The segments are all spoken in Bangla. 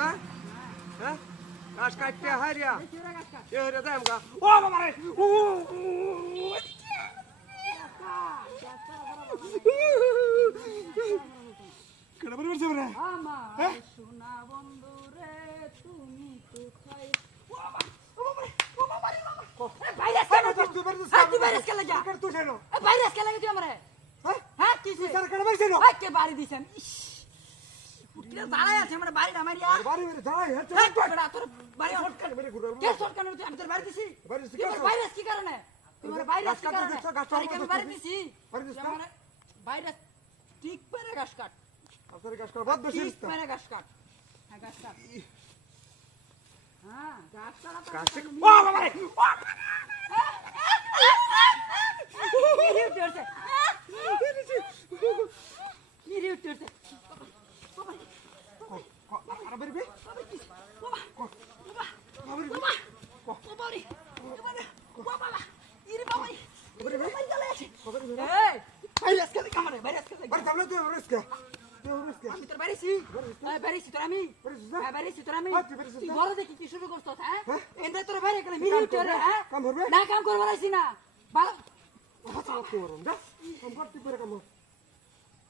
আমগা হ্যাঁ গাছ কাটতে হারিয়া এ হরে দে আমগা ও বাবা রে কেন বলছ রে আমার সোনা বন্ধু রে তুমি কোথায় ও বাবা ও বাবা ও বাবা রে বাবা ভাইরাস কেন তুই ভাইরাস কেন লাগা কর তুই জানো ভাইরাস কেন লাগা তুই আমারে হ্যাঁ কি স্যার কেন ভাইছ জানো কে বাড়ি দিছেন পুটলে দাঁড়ায় আছে আমরা বাড়িটা মারিয়া বাড়ি মেরে দাঁড়াই হচ্ছে বড়া তোর বাড়ি শর্টকাট মেরে ঘুরে কে শর্টকাট তুই আমি তোর বাড়ি দিছি ভাইরাস কি কারণে তোমার ভাইরাস কি কারণে আমি বাড়ি দিছি আমার ভাইরাস ঠিক করে গাছ কাট আপনার গাছ কাট বহুত বেশি ঠিক করে গাছ কাট হ্যাঁ গাছ কাট হ্যাঁ গাছ কাটা গাছ ও বাবা রে মিরি উঠছে আরে বেরবে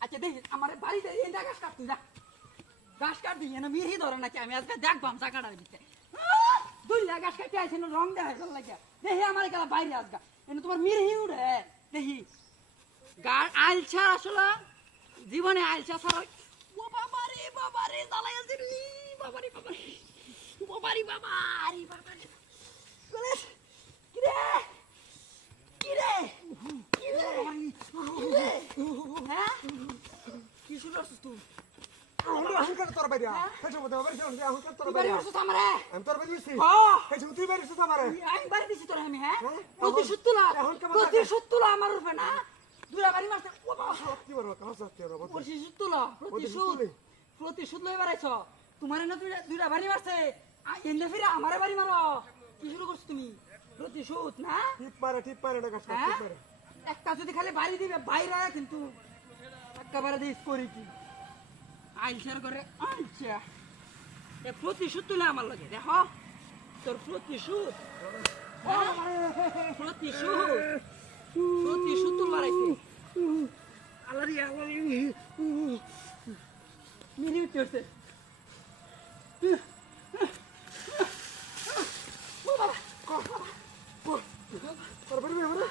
আচ্ছা দেখ আমার বাড়িতে গাছ কাটতে যা গাছ কাটবি না মিহি ধরে নাকি আমি আজকে দেখবাম চাকাটা দিতে দুই গাছ কাটতে আছে না রং দেখাই ভালো লাগে দেখি আমার গেলা বাইরে আজকে এনে তোমার মিহি উড়ে দেখি আইলছা আসলে জীবনে আইলছা ছাড়া ও বাবা রে জ্বালাই আছে রে বাবা রে কিরে হ্যাঁ কি শুরু করছিস তুই अहंकार तोर बैरिया कैसे बता बैरि से अहंकार तोर বাড়ি बैरिया করছিস আমারে हम तोर बैरि से হ্যাঁ कैसे তুই बैरि से हमारे আমি বাড়ি দিছি তোরে আমি হ্যাঁ হ্যাঁ? প্রতিশোধ তুলা আমার রূপে না দুরা বাড়ি মারছে ও বাবা কি বলবো কহাं से आते हो बता প্রতিশোধ তুলা প্রতিশোধ লই বাড়াইছো তোমারে না দুরা বাড়ি মারছে এন্ডে ফিরে আমারে বাড়ি মারো কি শুরু করছ তুমি প্রতিশোধ না ठीक मारे ना का হ্যাঁ? ठीक मारे একটা যদি খালি বাড়ি দিবে বাইরে কিন্তু একেবারে দিস করি কি আইলছার করে আইলছা এ প্রতিশোধ তুলে আমার লাগে দেখো তোর প্রতিশোধ প্রতিশোধ তুল মারাইছে আলারি মিনি উঠছে पर बैरि हमारे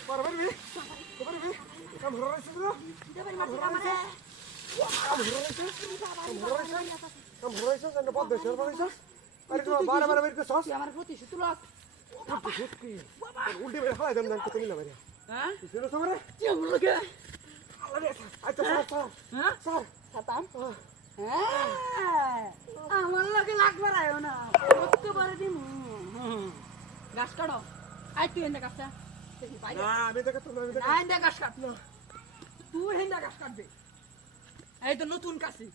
पर बैरि काम हो रहा है सुनो काम हो रहा है जन बहुत देशर बने अरे तो 12 मिनट के सॉस আমার প্রতিশোধ তুলা की उल्टी मेरे हाथ दम को नहीं लगे হ্যাঁ सुनो समरे কি হলো কে अरे अच्छा सर হ্যাঁ सर খাতাম আমার লাগে লাগবে রায়ো না করতে পারে দিন গাছ কাটো আই তুই এনে গাছটা ना अभी तक तो मैं না এনে গাছ কাট তুই এনে গাছ কাটবে এই তো নতুন কাছি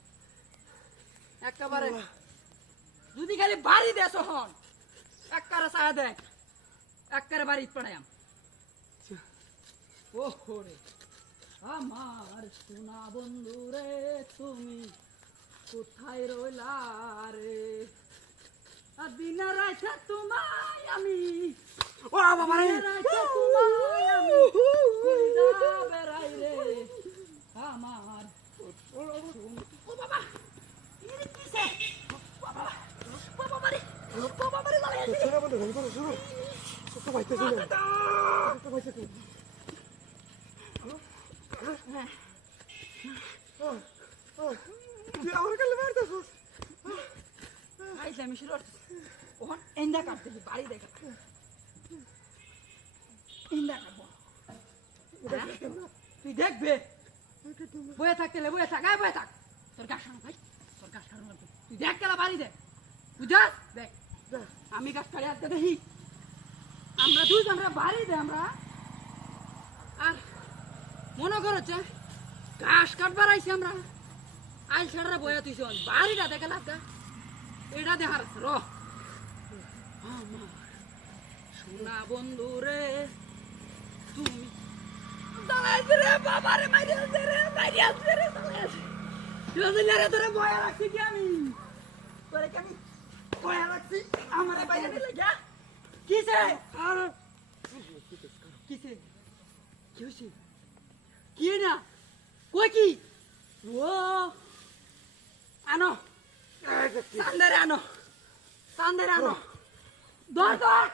একেবারে যদি খালি বাড়ি দেছ হন একবারে ছায়া দেখ একবারে বাড়ি পড়ায়াম ওহো রে আমার সোনা বন্ধু রে তুমি কোথায় রইলা রে দিন রাত তোমায় আমি ओ बाबा रे রাত তোমায় আমি খুঁজা বেড়াই রে আমার ও বাবা ইনি কিসে বাবা রে দাঁড়ায় আছে सुनो बंद करो सुनो तो भाई तो सुनो तो भाई से ये और कल मार दो আইসা আমি শুরু ওহন এন্ডা কাটতে বাড়ি দেখা এন্ডা কাটবো তুই দেখবে বয়ে থাকতে বয়ে থাক বয়ে থাক তোর গাছ কাটো ভাই তোর গাছ কাটো তুই দেখ কেলা বাড়ি দে বুঝা দেখ আমি গাছ কাটি আসতে দেখি আমরা দুইজনরা বাড়ি দে আমরা আর মনে করছে ঘাস কাটবার আইছি আমরা আইল ছাড়া বয়া তুই বাড়িটা দেখে লাগা এটা দেখার র আমার সোনা বন্ধু রে তুমি দাঁড়াইছে রে বাবা রে মাইরে আসছে রে রজনীরে তোরে বয়া রাখছি কি আমি তোরে কি আমি বয়া রাখছি আমারে বাইরে দিলে গা কিসে আরে কিসে কি হইছে কি না কই কি ও আনো সান্দারে আনো ধর ধর